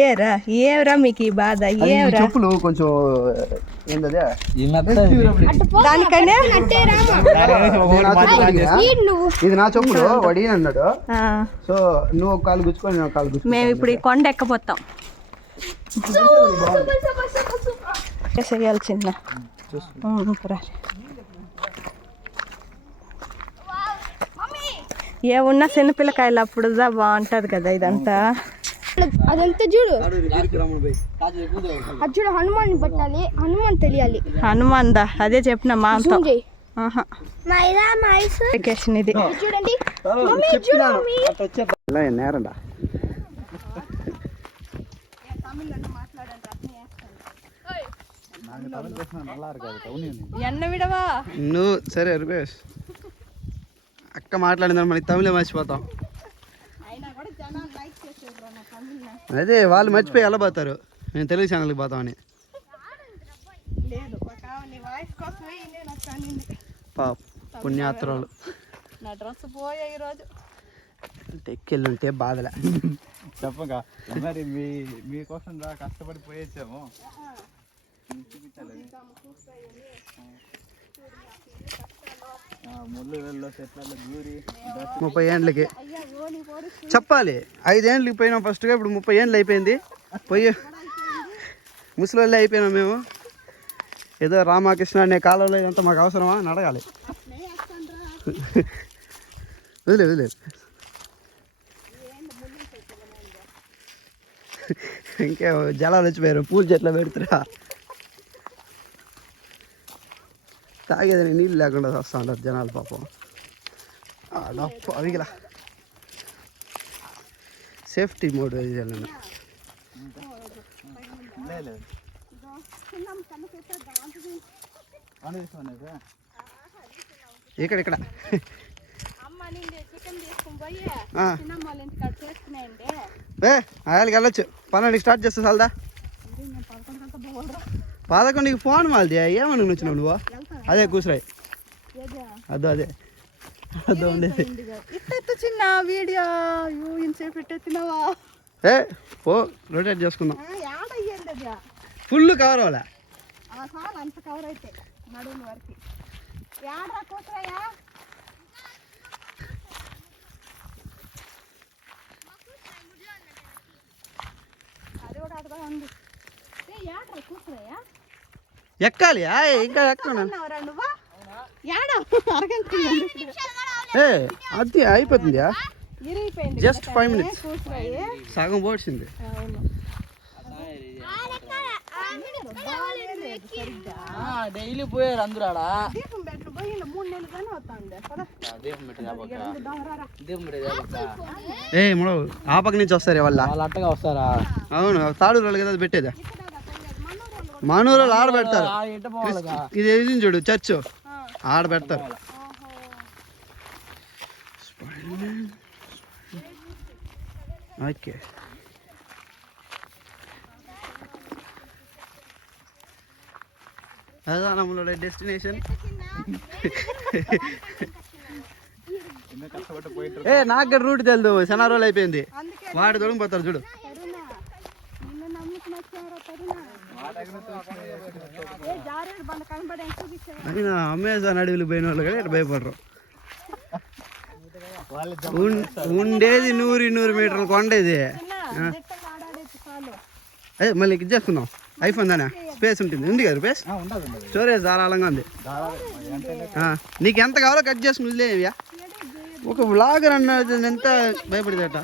ఏరా ఏవరా మీకు ఈ బాధ ఏవరా చెప్పులు కొంచెం దానికనే? ఇది నా చెప్పులు వడి అన్నాడు. ఆ, సో నువ్వు ఒక కాలు గుచ్చుకొని నేను కాలు గుచ్చుకో మేము ఇప్పుడు ఈ కొండ ఎక్కపోతాం. చిన్న. ఏమున్నా చిన్నపిల్లకాయలు అప్పుడు బాగుంటది కదా ఇదంతా. అదంతా చూడు. అది చూడు హనుమాన్ పట్టాలి. హనుమాన్ తెలియాలి. హనుమాన్ దా అదే చెప్పిన మైస్ వెకేషన్ ఇది. చూడండి. నేరండా? ఎన్న విడవా? నువ్వు సరే రూపేష్. అక్క మాట్లాడిందని మనకి తమిళే మర్చిపోతాం. అదే వాళ్ళు మర్చిపోయి ఎలా పోతారు మేము తెలుగు ఛానల్కి పోతామని. నేను పాప పుణ్యాత్రాలు. నా డ్రెస్ పోయా ఈరోజు ఎక్కెళ్ళి ఉంటే బాధలే. చెప్పగా మరి మీ మీకోసం కష్టపడి పోయొచ్చాము చూపించాలి ముళ్ళు వెళ్ళో చెట్లలో దూరి ముప్పై ఏండ్లకి. చెప్పాలి. ఐదేండ్లకి పోయినాం ఫస్ట్గా ఇప్పుడు ముప్పై ఏండ్లు అయిపోయింది. పోయి ముసలి అయిపోయినాం మేము. ఏదో రామకృష్ణ అనే కాలంలో ఇదంతా మాకు అవసరమా అని అడగాలి. వదిలే వదిలే. ఇంకే జలాలు వచ్చిపోయారు? పూల చెట్లు పెడుతురా తాగేదని నీళ్ళు లేకుండా వస్తూ ఉంటారు జనాలు పాపం. అడప్ప అవిగిలా సేఫ్టీ మోడ్ వెళ్ళను ఇక్కడ ఇక్కడ. అమ్మ ఏ వెళ్ళొచ్చు. పన్నెండుకి స్టార్ట్ చేస్తా సాల్దా పదకొండుకి ఫోన్ మాల్ది ఏమని వచ్చినావు నువ్వు? అదే కూసురాయి. అదో అదే. అదో ఉండేది. చిన్న వీడియో. పెట్టేస్తున్నావా ఏ పో రొటేట్ చేసుకుందాం. ఫుల్ కవర్ అవ్వాలా అంత కవర్ అయితే నడుము వరకు. యాడ్రా కూతురయ్యా అది కూడా అడగా ఉంది ఏ యాడ్రా కూతురయ్యా ఎక్కాలి. ఇంకా ఎక్కను ఉన్నావురా నువ్వా? యాడ అరగంట ఏ అది అయిపోతుందా జస్ట్ ఫైవ్ మినిట్స్ సగం పోడ్చింది. అవును. డైలీ పోయారు అందరూ ఆడ ఏ మూడో ఆ పక్క నుంచి వస్తారే వాళ్ళ? వాళ్ళు అట్టగా వస్తారా? అవును తాడు వాళ్ళు కదా అది పెట్టేదా. మానూరులో ఆడ పెడతారు. ఇది ఏది చూడు? చర్చ్. ఆడ పెడతారు. ఓకే. అదా డెస్టినేషన్. ఏ నాకు రూట్ తెలుదు శనారోలు అయిపోయింది. వాడి దొరికి పోతారు చూడు. అయినా అమెజాన్ అడవిలు పోయిన వాళ్ళు కూడా ఇట్లా భయపడరు. ఉండేది నూరు నూరు మీటర్లు కొండేది. అదే మళ్ళీ ఇది చేసుకుందాం. ఐఫోన్ దానే? స్పేస్ ఉంటుంది. ఉంది కదా స్పేస్ స్టోరేజ్ ధారాళంగా ఉంది. నీకు ఎంత కావాలో కట్ చేసుకుని వదిలేవియా ఒక వ్లాగర్ అన్నది ఎంత భయపడేదట.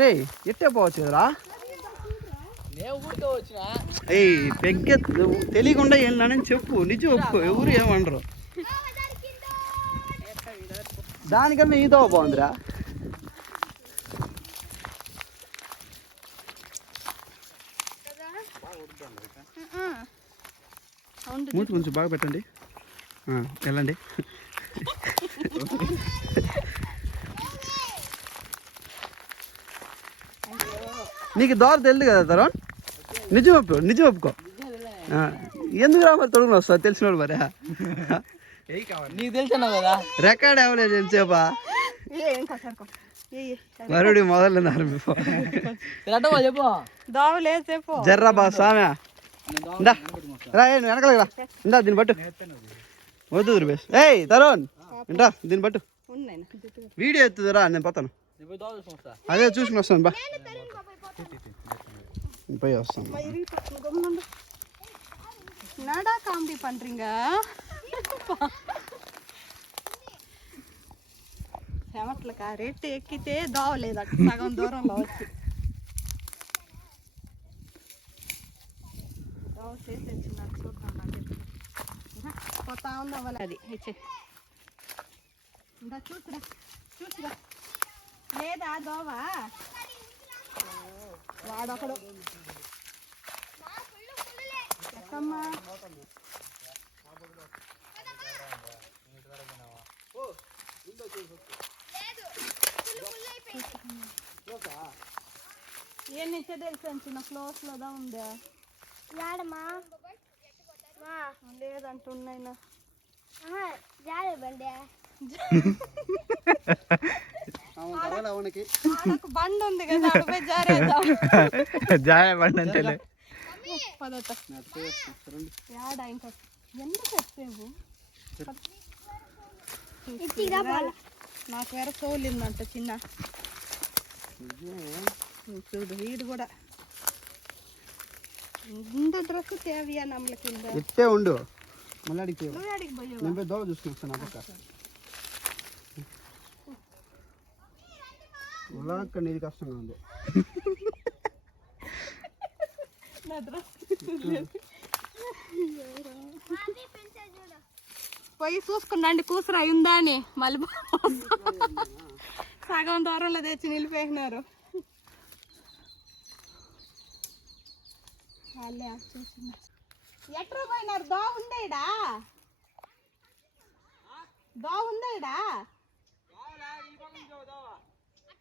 రే ఎట్టే పోవచ్చు కదరా ఏయ్ పెగ్గ తెలియకుండా వెళ్ళానని చెప్పు. నిజం ఒప్పుకో ఎవరు ఏమనరు దానికన్నా ఈతో బాగుందిరా. మూతి కొంచెం బాగా పెట్టండి. వెళ్ళండి. నీకు దోర తెలియదు కదా తరుణ్? నిజం ఒప్పుకో నిజం ఒప్పుకో ఎందుకు రా మరి తొడుగులు వస్తా తెలిసినోడు మరి నీకు తెలిసినా కదా? రికార్డ్ అవ్వలేదు ఎంతసేపా? ఏం కాదు ఏయ్, మరుడి మొదలు ఆరంభిపో తిరగటమా చెప్పు. దోవలు వేసేపో జర్రా బా స్వామి ఇందా రా ఏ, నువ్వు వెనకలకి రా. ఇందా దీన్ని పట్టు. వద్దు దుర్బేష్ ఏయ్ తరుణ్. ఇంటా దీన్ని పట్టు. వీడియో ఎత్తుదురా నేను పోతాను. నేను పోయి దోవ చూసుకొని వస్తా అదే చూసుకుని వస్తాను బా పోయి వస్తాను என்னடா காமெடி பண்றீங்க చెమట్లకా రేటు ఎక్కితే దోవలేదు అక్కడ సగం దూరంలో వచ్చి దోవ చేసేసి నాకు చూద్దాం నాకు ఎట్లా. ఇంకా పోతా ఉందా వాళ్ళ అది ఇచ్చే ఇంకా చూసురా చూసురా లేదా దోవ? వాడొకడు. ఎక్కమ్మా? ఏం నుంచే తెలుసు చిన్న ఫ్లోర్స్ లోదా ఉందా? యాడమ్మా? లేదంటున్నాయినా. జాడే బండి బండి ఉంది కదా ఆడ పోయి జారేద్దాం జాయ బండి అంతేలే పదత యాడ ఇంకా ఎందుకు చెప్పేవు ఇట్టిగా పోలా నాకు వేరే సోలిందంట చిన్న చూడు వీడు కూడా இந்த డ్రెస్ தேவையா நம்மளுக்கு இந்த ఇట్టే ఉండు మళ్ళీ అడిగి முன்னாடிக்கு போய் నేను పోయి దోవ చూసుకుని వస్తాను ఆ పక్క ఉలాక్క నీది కష్టంగా ఉంది. పోయి చూసుకున్నాండి కూసురా ఉందా అని. మళ్ళీ సగం దూరంలో తెచ్చి నిలిపేసినారు. వాళ్ళే ఎట్రా పోయినారు? దో ఉందేడా? దో ఉందేడా చూస్తే చూసురా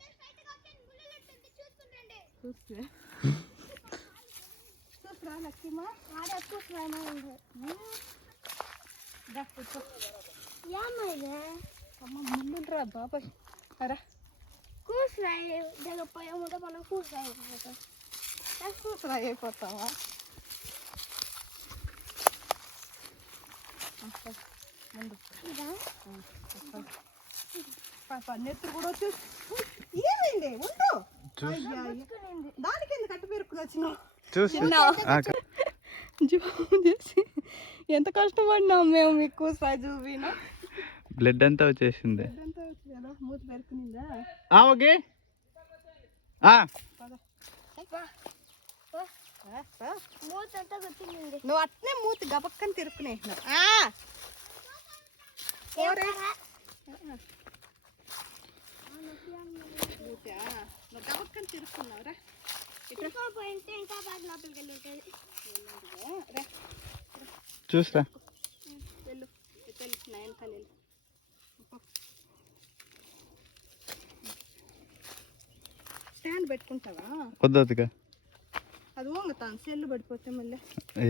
లక్ష్మా ఆడ కూర్చోమా దా కూర్చో ఏమ్మా ఇది అమ్మ ముందురా బాబాయ్. అరా. పోయే ముందు మనం కూర్చురాయి కూసురా అయిపోతావా? ముందు పాప నెత్తురు కూడా వచ్చి ఏమైంది? ఉండు. దానికి ఎందుకు కట్టు పెరుకుని వచ్చినావు చూసి. జూమ్ చేసి. ఎంత కష్టపడినాం మేము మీకు బ్లడ్ అంతా వచ్చేసింది. ఓకే. నువ్వు అట్నే మూతి గబక్కని తిరుక్కునేసినావు. మూతా నువ్వు గబక్కని తిరుక్కున్నావురా ఇంకా పోయింటే ఇంకా బాగా లోపలికి వెళ్ళి ఉంటుంది చూస్తా. వెళ్ళు తెలుసు స్టాండ్ పెట్టుకుంటావా వద్దదుగా అది వంగుతాను సెల్లు పడిపోతే మళ్ళీ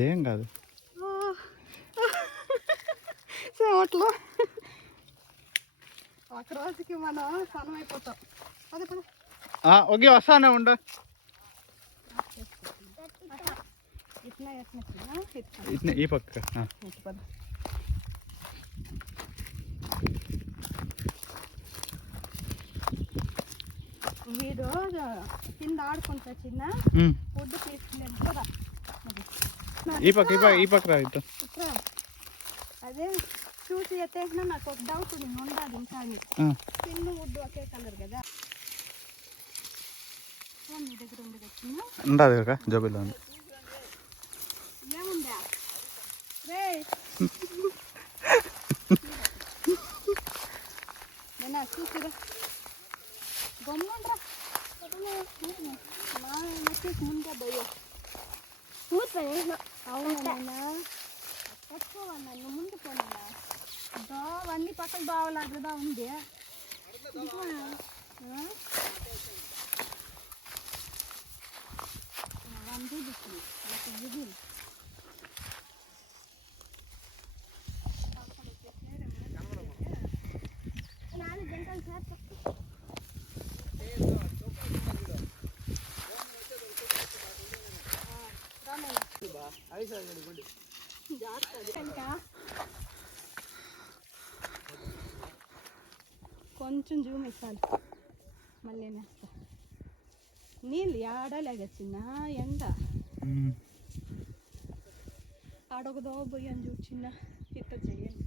ఏం కాదు. సేవట్లో ఒక రోజుకి మనం సనం అయిపోతాం. పద పద. ఓకే వస్తానే ఉండు. ఇట్నే ఈ పక్క వీడు కింద ఆడుకుంటా చిన్న. ఫుడ్ తీసుకునేది కూడా ఈ పక్క ఈ పక్క ఈ పక్క రా. అదే చూసి ఎత్తేసినా నాకు ఒక డౌట్ ఉంది ఉండాలి ఇంకా అని ఆ. చిన్న వుడ్ ఒకే కలర్ కదా ఫోన్ మీ దగ్గర ఉంది కదా చిన్న ఉండదు కదా జోబిలో ఉంది ఏముందా రే నేనా చూసిరా గమ్ముండ్రా మా మెసేజ్ ముందే భయ్య మూత అవునా పట్టుకోవాలి నన్ను ముందు పోనా Ayo, saya jadi kondisi. Jangan, కొంచెం జూమ్ ఇస్తాను. మళ్ళీ నేస్తా. నీళ్ళు ఆడలేక చిన్న ఎండ. ఆడొకదో పోయాను చూడు చిన్న ఇట్ట చెయ్యండి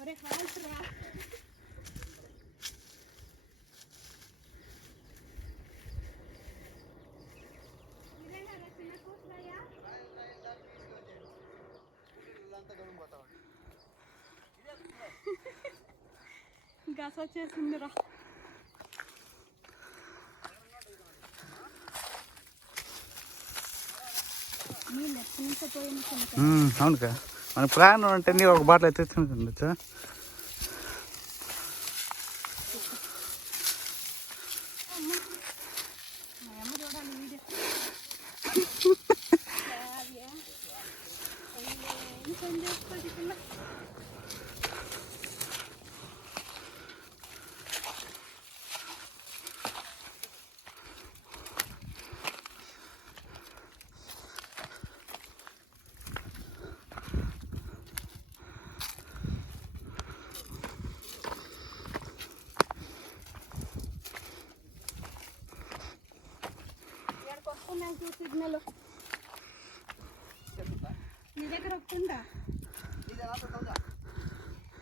ఒరే హాల్ట్ రా. గస వచ్చేసిందిరా అవునుకా మన ప్లాన్ అంటే నీ ఒక బాటిల్ అయితే ఉండొచ్చా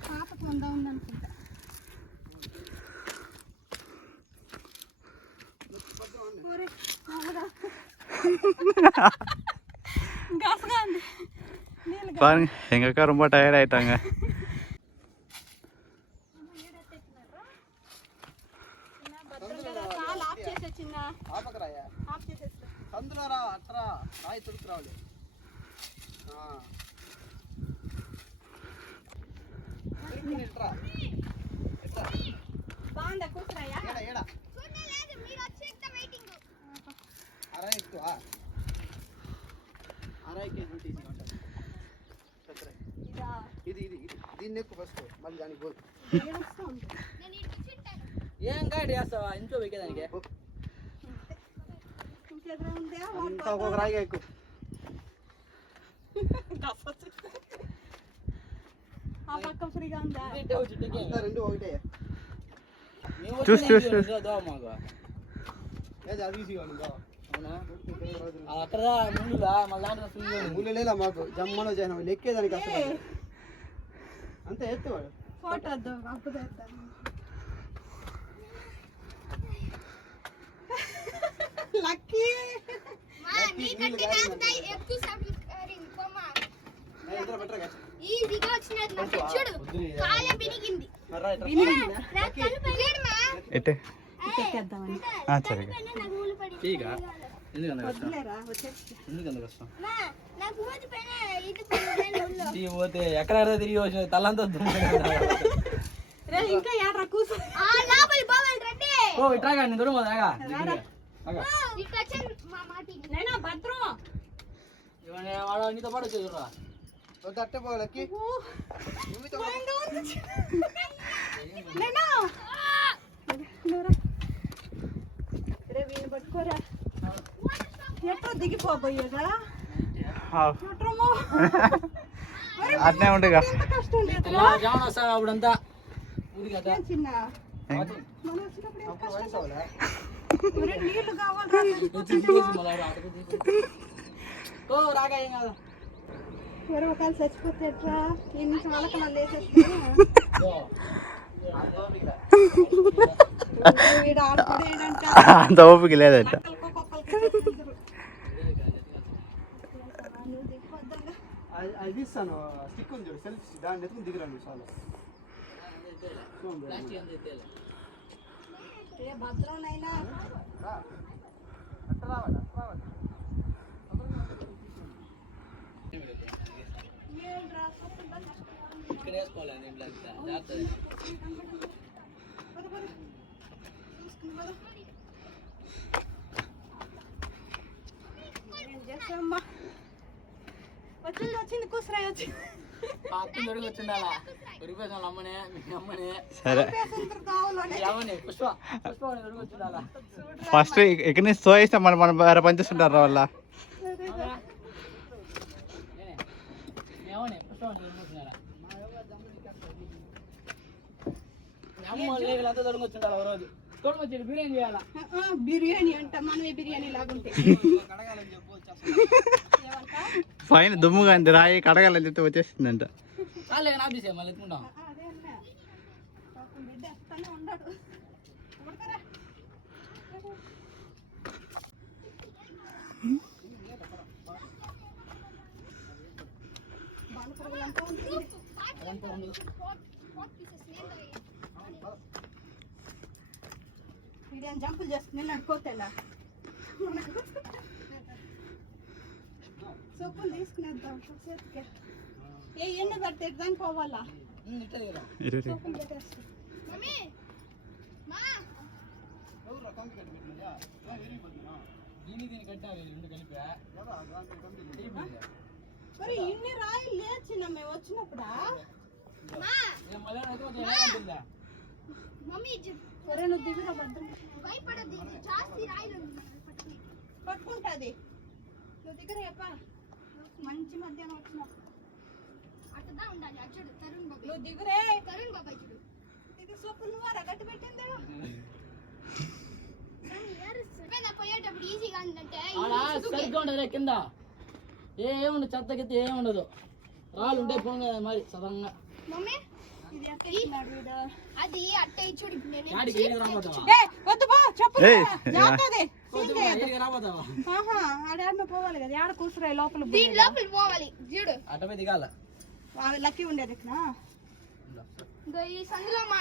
పాపకు ఉందా ఉందనుకుంటా ఒరే, మామూలుగా. గసగా ఉంది నీళ్ళు గా- பாருங்க எங்க அக்கா ரொம்ப டயர்ட் ஆயிட்டாங்க చిన్న భద్రం కదా, కాలు ఆఫ్ చేసే చిన్న ఆపకరాయా ఆఫ్ చేసేస్తా అందులో రా అట్రా రాయి తుడుకు ఇదా ఇది ఇది ఇది దీన్ని ఎక్కువ ఫస్ట్ మళ్ళీ దానికి పోదు ఏడుస్తూ ఉంది ఏం కాయ చేస్తావా ఇంట్లో వెక్కేదానికి ఇంకెదురు ఉందా అంతా ఒక్కొక్క రాయిగా ఎక్కువ ఆ పక్క ఫ్రీగా ఉందా తింటే వచ్చి టిక్కి. అంతా రెండు ఒకటే మేము చూసి, వచ్చిన చూసి, ఇంట్లో చూసి. దో మాకు ఏది అది అక్కడ మళ్ళీ లేదా మాకు? జమ్మలో చేయను లెక్కేదానికి కష్టపడి అంతే ఎత్తువాడు. లక్కీ. ఇద్దరు పెట్టేద్దామని. సరే. పోతే ఎక్కడ తిరిగి వచ్చిన? తల్లంతా దుమ్ము. రే ఇంకా యాడ్రా కూర్చో. ఆ లోపలి పోవాలి రండి. ఓ ఇట్రాగా నేను దూరం పోదాగా భద్రం? వాడు నీతో పాటు వచ్చేది చూడరా వద్దు అట్టే పోవాలకి నువ్వుతో నేనా నువ్వురా. రే పట్టుకోరా ఎట్లా దిగిపోబోయేదా అట్నే వస్తా అప్పుడంతా? చచ్చిపోతే ఎట్రా? ఈ నుంచి వాళ్ళకి మళ్ళీ ఓ. వీడు ఆడుకోడు ఏంటంటే అంత ఓపిక లేదట. అది అది ఇస్తాను. స్టిక్ ఉంది చూడు సెల్ఫ్ దాన్ని ఎత్తుకుని దిగిరండి చాలా. చూడండి. ప్లాస్టిక్ అంతా. ఎత్తేయాలి. చేస్తామ్మా వచ్చింది? వచ్చింది కూసరాయి ఫస్ట్ ఇక్కడ నుంచి సో వేస్తాం మనం మనం వేరే పనిచేస్తుంటారు వాళ్ళ. దొరుకుతుండాలి బిర్యానీ అంట మనమే బిర్యానీ లాగుంటే. పైన దుమ్ముగా అంది రాయి కడగాలని చెప్తే వచ్చేసిందంట చాలే నా తీసే మళ్ళీ ఎత్తుకుంటాం అదే అన్నా పాపం బిడ్డ ఎత్తనే ఉన్నాడు ఉడకరా బాణపురుగులంతా ఉంటుంది వీడియో జంపులు చేస్తుంది నడుకోతేలా సొప్పులు తీసుకునేద్దాం చేతికి ఏ ఎండ పడితే దానికి పోవాలా ఇట్లా దిగురా. సొప్పులు పెట్టేస్తాం దీన్ని దీన్ని కట్టినా రెండు కలిపా మరి ఇన్ని రాయిలు లేచిన మేము వచ్చినప్పుడా ఏం మళ్ళీ అయితే ఒక ఎలా ఉంటుందా? మమ్మీ పట్టుకుంటుంది. నువ్వు దిగురా. అప్ప మంచి మధ్యాహ్నం వచ్చినప్పుడు అటుదా ఉండాలి అటు చూడు తరుణ్ బాబాయ్ నువ్వు దిగురే తరుణ్ బాబాయ్ చూడు దిగు సొప్పులు నువ్వు రగట్టు పెట్టిందే పోయేటప్పుడు ఈజీగా ఉందంటే ఆడ సరిగ్గా ఉండదు రే కింద ఏముండదు చెత్త ఏముండదు. రాళ్ళు ఉంటే పోంగా మరి సదంగా మమ్మీ? అది అట్టే చూడు వద్దు బా చెప్పు. పోవాలి కదా? ఆడ కూసురాయి లోపల పోవాలి చూడు. దిగాల. వాళ్ళు లక్కీ ఉండేది ఇక్కడ. ఇగో ఈ సందులోమా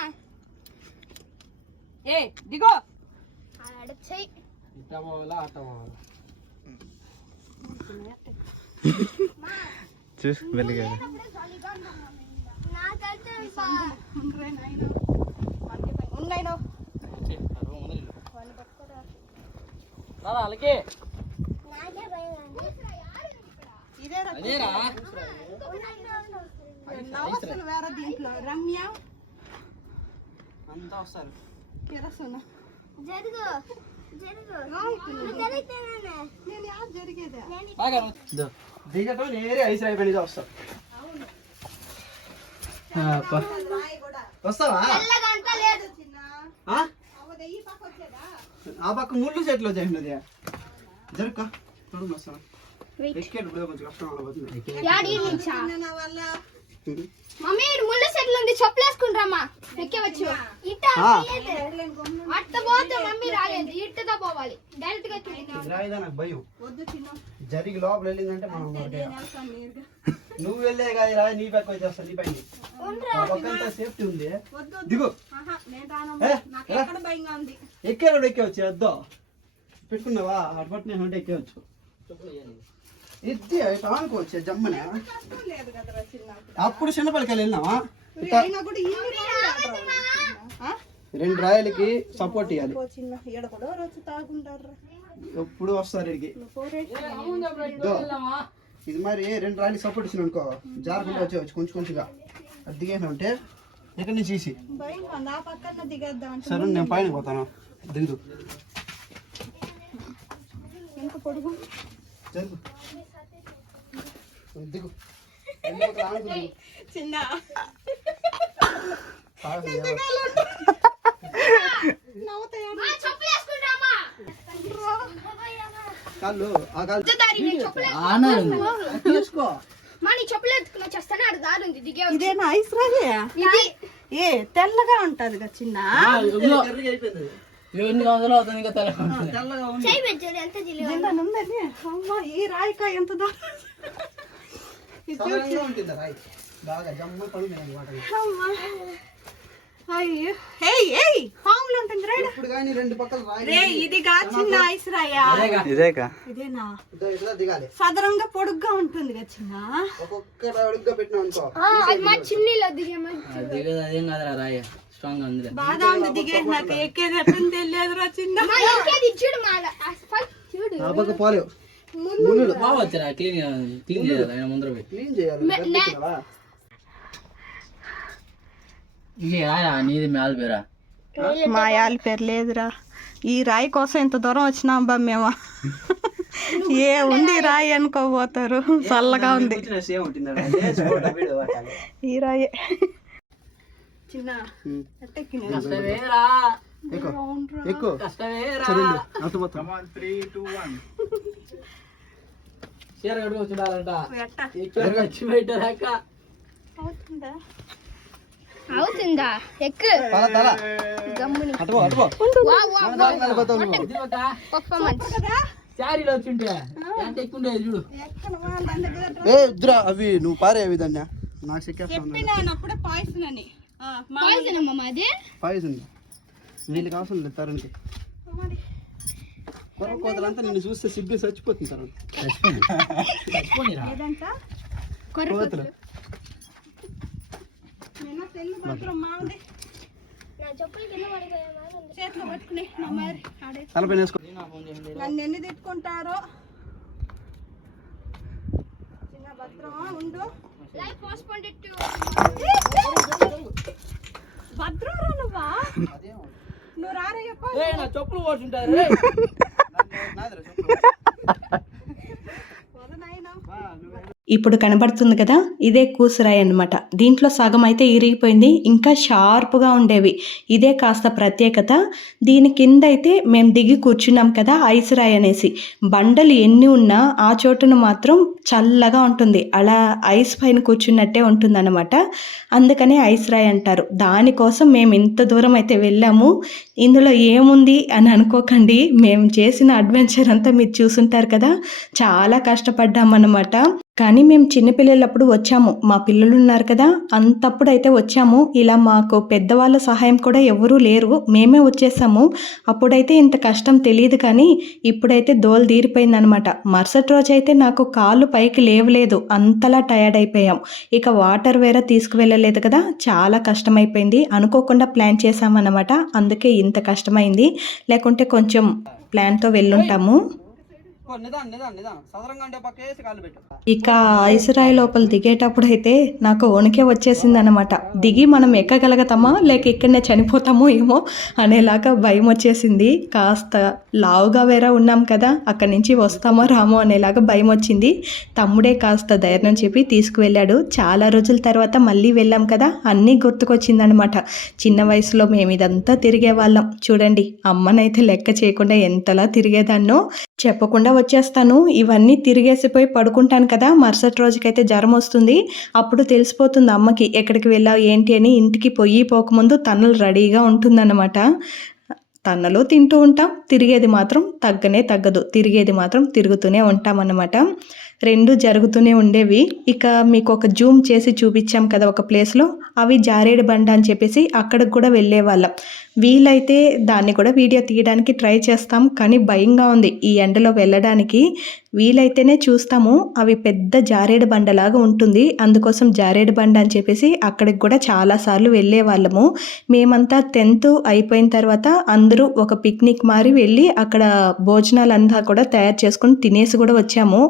ఏ దిగో. ఆడ చెయ్యి ఇట్ట పోవాలా అట్ట పోవాలా? చూసి వెళ్ళగా. అలాగే వేరే దీంట్లో రమ్య అంతా వస్తారు కిరసన జరుగు నేను జరిగేదే బాగా దిగటం నేరే ఐస్ అయిపోయింది వస్తా. రాయి కూడా వస్తావా ఆ? పక్క వచ్చేదా ఆ? పక్క ముళ్ళు చెట్లు వచ్చేసినది జరుక్క. చూడు వస్తావా ఎక్కేటప్పుడు కొంచెం కష్టం అవ్వబోతుంది మమ్మీ ముళ్ళ సెట్లు ఉంది. చెప్పులేసుకుంటామా ఎక్కవచ్చు ఇట్ట ఆ. అట్ట పోతే మమ్మీ రాలేదు. ఇట్టతో పోవాలి. డైరెక్ట్గా తిరిగి ఇది రాయిదా నాకు భయం. జరిగి లోపల వెళ్ళిందంటే మనం నువ్వు వెళ్ళే కాదు రాయి నీ పక్క వచ్చేస్తా నీ పైన పక్కంతా సేఫ్టీ ఉంది. దిగు. రా. ఉంది? ఎక్కేవాడు ఎక్కేవచ్చు అద్దో పెట్టుకున్నావా? అటుపట్టు నేను ఎక్కేవచ్చు ఎత్తి ఇట్లా అనుకోవచ్చు జమ్మనే. అప్పుడు చిన్నపల్లికి వెళ్ళినావా? రెండు రాయలకి సపోర్ట్ ఇవ్వాలి ఎప్పుడు వస్తారు ఇడికి? ఇది. మరి రెండు రాయలకి సపోర్ట్ ఇచ్చిన అనుకో. జారకుండా వచ్చేవచ్చు కొంచెం కొంచెంగా. ఉంటే ఎక్కడి నుంచి తీసి? సరే నేను పైన పోతాను. దిగుదు ఇంకా పొడుగు. జరుగు. దిగు. చిన్న. కాళ్ళు ఆ కాళ్ళు. తీసుకో. ఇదేనా ఐస్ రాజే ఏ తెల్లగా ఉంటది కదా చిన్న. ఈ రాయికాయ ఎంత దా ఇది చూడు. సదరంగా ఉంటుంది రాయి బాగా జమ్మ పడి మీద అనమాట అమ్మ. అయ్యో. ఏయ్ ఏయ్ పాములు ఉంటుంది రైడ్ ఇప్పుడు కానీ రెండు పక్కల రాయి రే ఇది గా చిన్న ఐస్ రాయా? ఇదేకా ఇదేనా? ఇదో ఇట్లా దిగాలి? సదరంగా పొడుగ్గా ఉంటుంది చిన్న. ఒక్కొక్క అడుగుగా పెట్టినాం అనుకో. అది మా చిన్నీలో దిగే అది అదేం కాదురా రాయ. స్ట్రాంగ్గా ఉంది బాధ ఉంది దిగేది నాకు ఎక్కేది తెలియదురా చిన్న. చూడు మా ముళ్ళు బాగా క్లీన్ క్లీన్ చేయాలి. ఆయన ముందర పోయి. క్లీన్ చేయాలి. గడ్డెక్కినావా? ఇది రాయా నీది మేల పేరా? మా యాలి పేరు లేదురా. ఈ రాయి కోసం ఇంత దూరం వచ్చినాం బా మేము. ఏ ఉంది రాయి? అనుకోబోతారు. చల్లగా ఉంది. ఈ రాయే. చిన్న కష్టమేరా. ఎక్కువ ఎక్కువ కష్టమేరా సరే అంత మొత్తం చీర కట్టుకొని చూడాలంట ఎట్ట? ఇక్కడ వచ్చి పెట్టాక అవుతుందా? అవుతుందా? ఎక్కు. తల తల. గమ్ముని. అటుపో అటుపో. వా వా ఇదిగోట. పర్ఫార్మెన్స్ శారీలో వచ్చింటే ఎంత ఎక్కువ ఉండేది చూడు. ఎక్కడమా దాని దగ్గర? ఏ వద్దురా అవి నువ్వు పారే దాన్ని. నాకు చెప్పినాను అప్పుడే అని. పాయిజన్ వీళ్ళకి అవసరం లేదు తరుణ్కి. మరి కొర కోతలంతా నిన్ను చూస్తే సిగ్గు చచ్చిపోతుంది ఏదంట కోతలు తలపైన వేసుకో. నన్ను ఎన్ని తిట్టుకుంటారో? చిన్న భద్రమా? ఉండు. భద్రరా నువ్వా? నువ్వు రారయ్యప్ప ఏ నా చెప్పులు పోతుంటారు Надо, что ఇప్పుడు కనబడుతుంది కదా ఇదే కూసురాయి అన్నమాట. దీంట్లో సగం అయితే ఇరిగిపోయింది ఇంకా షార్ప్గా ఉండేవి. ఇదే కాస్త ప్రత్యేకత. దీని కింద అయితే మేము దిగి కూర్చున్నాం కదా ఐస్ అనేసి. బండలు ఎన్ని ఉన్నా ఆ చోటున మాత్రం చల్లగా ఉంటుంది. అలా ఐస్ పైన కూర్చున్నట్టే ఉంటుందన్నమాట. అందుకనే ఐస్ అంటారు. దానికోసం మేము ఇంత దూరం అయితే వెళ్ళాము. ఇందులో ఏముంది అని అనుకోకండి. మేము చేసిన అడ్వెంచర్ అంతా మీరు చూసుంటారు కదా చాలా కష్టపడ్డామన్నమాట. కానీ మేము చిన్నపిల్లలప్పుడు వచ్చాము. మా పిల్లలు ఉన్నారు కదా అంతప్పుడు అయితే వచ్చాము. ఇలా మాకు పెద్దవాళ్ళ సహాయం కూడా ఎవరూ లేరు. మేమే వచ్చేసాము. అప్పుడైతే ఇంత కష్టం తెలియదు కానీ ఇప్పుడైతే దోలు తీరిపోయిందనమాట మరుసటి రోజు అయితే నాకు కాళ్ళు పైకి లేవలేదు. అంతలా టయర్డ్ అయిపోయాం. ఇక వాటర్ వేరే తీసుకువెళ్ళలేదు కదా చాలా కష్టమైపోయింది. అనుకోకుండా ప్లాన్ చేశామన్నమాట. అందుకే ఇంత కష్టమైంది. లేకుంటే కొంచెం ప్లాన్తో వెళ్ళుంటాము. ఇక ఐసురాయి లోపల దిగేటప్పుడు అయితే నాకు వణికే వచ్చేసింది అనమాట దిగి మనం ఎక్కగలుగుతామా? లేక ఇక్కడనే చనిపోతామో ఏమో అనేలాగా భయం వచ్చేసింది. కాస్త లావుగా వేరే ఉన్నాం కదా అక్కడి నుంచి వస్తామో రామో అనేలాగా భయం వచ్చింది. తమ్ముడే కాస్త ధైర్యం చెప్పి తీసుకువెళ్ళాడు. చాలా రోజుల తర్వాత మళ్ళీ వెళ్ళాం కదా అన్నీ గుర్తుకొచ్చిందనమాట చిన్న వయసులో మేము ఇదంతా తిరిగే వాళ్ళం చూడండి అమ్మనైతే లెక్క చేయకుండా ఎంతలా తిరిగేదాన్నో చెప్పకుండా వచ్చేస్తాను. ఇవన్నీ తిరిగేసిపోయి పడుకుంటాను కదా మరుసటి రోజుకైతే జ్వరం వస్తుంది. అప్పుడు తెలిసిపోతుంది అమ్మకి ఎక్కడికి వెళ్ళావు ఏంటి అని. ఇంటికి పొయ్యి పోకముందు తన్నులు రెడీగా ఉంటుందన్నమాట. తన్నలో తింటూ ఉంటాం. తిరిగేది మాత్రం తగ్గనే తగ్గదు. తిరిగేది మాత్రం తిరుగుతూనే ఉంటామన్నమాట. రెండు జరుగుతూనే ఉండేవి. ఇక మీకు ఒక జూమ్ చేసి చూపించాం కదా ఒక ప్లేస్లో. అవి జారేడు బండ అని చెప్పేసి అక్కడికి కూడా వెళ్ళేవాళ్ళం. వీలైతే దాన్ని కూడా వీడియో తీయడానికి ట్రై చేస్తాం. కానీ భయంగా ఉంది ఈ ఎండలో వెళ్ళడానికి. వీలైతేనే చూస్తాము. అవి పెద్ద జారేడు బండలాగా ఉంటుంది. అందుకోసం జారేడు బండ అని చెప్పేసి అక్కడికి కూడా చాలాసార్లు వెళ్ళే వాళ్ళము మేమంతా టెన్త్ అయిపోయిన తర్వాత అందరూ ఒక పిక్నిక్ మారి వెళ్ళి అక్కడ భోజనాలంతా కూడా తయారు చేసుకొని తినేసి కూడా వచ్చాము.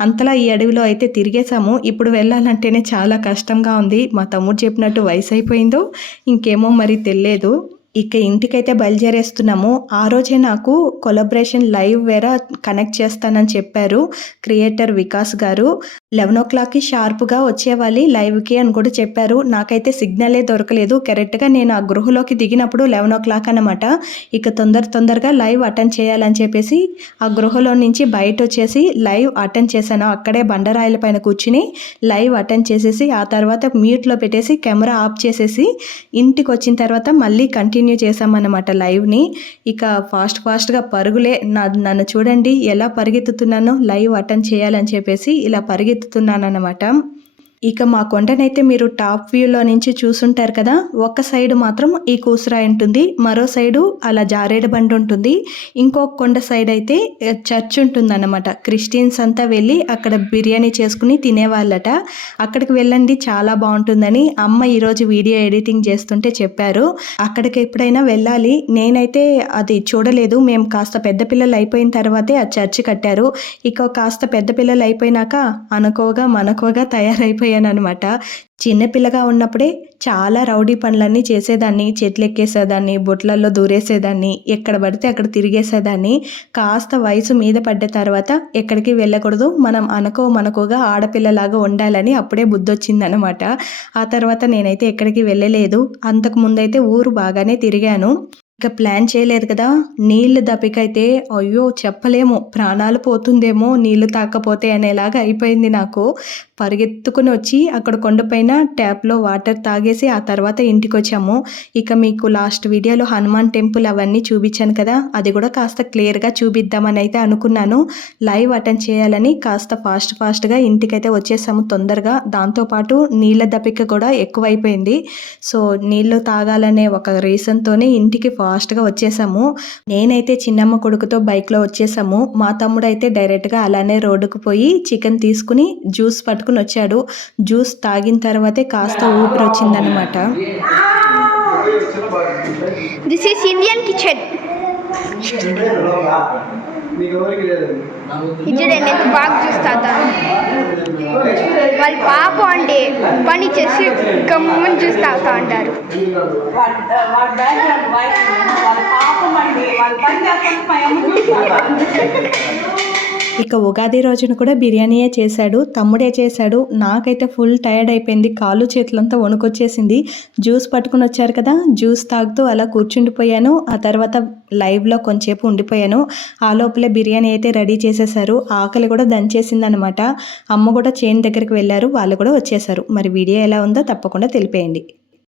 అంతలా ఈ అడవిలో అయితే తిరిగేసాము ఇప్పుడు వెళ్ళాలంటేనే చాలా కష్టంగా ఉంది. మా తమ్ముడు చెప్పినట్టు వయసు అయిపోయిందో ఇంకేమో మరి తెలియదు. ఇక ఇంటికైతే బయలుదేరేస్తున్నాము. ఆ రోజే నాకు కొలబరేషన్ లైవ్ వేరే కనెక్ట్ చేస్తానని చెప్పారు క్రియేటర్ వికాస్ గారు. లెవెన్ ఓ క్లాక్కి షార్ప్గా వచ్చేవాలి లైవ్కి అని కూడా చెప్పారు. నాకైతే సిగ్నలే దొరకలేదు. కరెక్ట్గా నేను ఆ గృహలోకి దిగినప్పుడు లెవెన్ ఓ క్లాక్ అనమాట ఇక తొందర తొందరగా లైవ్ అటెండ్ చేయాలని చెప్పేసి ఆ గృహలో నుంచి బయట వచ్చేసి లైవ్ అటెండ్ చేశాను. అక్కడే బండరాయిల పైన కూర్చుని లైవ్ అటెండ్ చేసేసి ఆ తర్వాత మ్యూట్లో పెట్టేసి కెమెరా ఆఫ్ చేసేసి ఇంటికి వచ్చిన తర్వాత మళ్ళీ కంటిన్యూ చేశామన్నమాట లైవ్ని. ఇక ఫాస్ట్ ఫాస్ట్గా పరుగులే నా నన్ను చూడండి ఎలా పరిగెత్తుతున్నానో లైవ్ అటెండ్ చేయాలని చెప్పేసి ఇలా పరిగెత్తు పరిగెత్తుతున్నాను అనమాట ఇక మా కొండనైతే మీరు టాప్ వ్యూలో నుంచి చూసుంటారు కదా ఒక సైడ్ మాత్రం ఈ కూసురాయి ఉంటుంది మరో సైడు అలా జారేడు బండి ఉంటుంది ఇంకో కొండ సైడ్ అయితే ఏ, చర్చ్ ఉంటుందన్నమాట. క్రిస్టియన్స్ అంతా వెళ్ళి అక్కడ బిర్యానీ చేసుకుని తినేవాళ్ళట. అక్కడికి వెళ్ళండి చాలా బాగుంటుందని అమ్మ ఈరోజు వీడియో ఎడిటింగ్ చేస్తుంటే చెప్పారు. అక్కడికి ఎప్పుడైనా వెళ్ళాలి. నేనైతే అది చూడలేదు. మేము కాస్త పెద్ద పిల్లలు అయిపోయిన తర్వాతే ఆ చర్చ్ కట్టారు. ఇక కాస్త పెద్ద పిల్లలు అయిపోయినాక అనుకోగా మనకోగా తయారైపోయి మర్చిపోయాను అనమాట చిన్నపిల్లగా ఉన్నప్పుడే చాలా రౌడీ పనులన్నీ చేసేదాన్ని. చెట్లు ఎక్కేసేదాన్ని బొట్లల్లో దూరేసేదాన్ని ఎక్కడ పడితే అక్కడ తిరిగేసేదాన్ని. కాస్త వయసు మీద పడ్డ తర్వాత ఎక్కడికి వెళ్ళకూడదు. మనం అనుకో మనకోగా ఆడపిల్లలాగా ఉండాలని అప్పుడే బుద్ధి వచ్చిందనమాట ఆ తర్వాత నేనైతే ఎక్కడికి వెళ్ళలేదు. అంతకు ముందైతే ఊరు బాగానే తిరిగాను. ఇక ప్లాన్ చేయలేదు కదా. నీళ్ళు దప్పికైతే అయ్యో చెప్పలేము. ప్రాణాలు పోతుందేమో నీళ్ళు తాకపోతే అనేలాగా అయిపోయింది నాకు. పరిగెత్తుకుని వచ్చి అక్కడ కొండపైన ట్యాప్లో వాటర్ తాగేసి ఆ తర్వాత ఇంటికి వచ్చాము ఇక మీకు లాస్ట్ వీడియోలో హనుమాన్ టెంపుల్ అవన్నీ చూపించాను కదా అది కూడా కాస్త క్లియర్గా చూపిద్దామని అయితే అనుకున్నాను. లైవ్ అటెండ్ చేయాలని కాస్త ఫాస్ట్ ఫాస్ట్గా ఇంటికైతే వచ్చేసాము తొందరగా. దాంతోపాటు నీళ్ళ దప్పిక కూడా ఎక్కువైపోయింది. సో నీళ్ళు తాగాలనే ఒక రీజన్తోనే ఇంటికి ఫాస్ట్గా వచ్చేసాము. నేనైతే చిన్నమ్మ కొడుకుతో బైక్లో వచ్చేసాము. మా తమ్ముడు అయితే డైరెక్ట్గా అలానే రోడ్డుకు పోయి చికెన్ తీసుకుని జ్యూస్ పట్టుకుని వచ్చాడు జ్యూస్ తాగిన తర్వాతే కాస్త ఊపిరి వచ్చిందనమాట దిస్ ఈస్ ఇండియన్ కిచెన్ చూడండి ఎంత బాగా చూస్తా వాళ్ళ పాప అండి పని చేసి గమ్మని చూసి తాగుతా ఉంటారు ఇక ఉగాది రోజున కూడా బిర్యానీయే చేశాడు తమ్ముడే చేశాడు. నాకైతే ఫుల్ టైర్డ్ అయిపోయింది కాళ్ళు చేతులంతా వణుకొచ్చేసింది. జ్యూస్ పట్టుకుని వచ్చారు కదా జ్యూస్ తాగుతూ అలా కూర్చుండిపోయాను. ఆ తర్వాత లైవ్లో కొంచెంసేపు ఉండిపోయాను. ఆ లోపలే బిర్యానీ అయితే రెడీ చేసేసారు ఆకలి కూడా దంచేసింది అనమాట అమ్మ కూడా చేను దగ్గరికి వెళ్ళారు వాళ్ళు కూడా వచ్చేసారు మరి వీడియో ఎలా ఉందో తప్పకుండా తెలిపేయండి.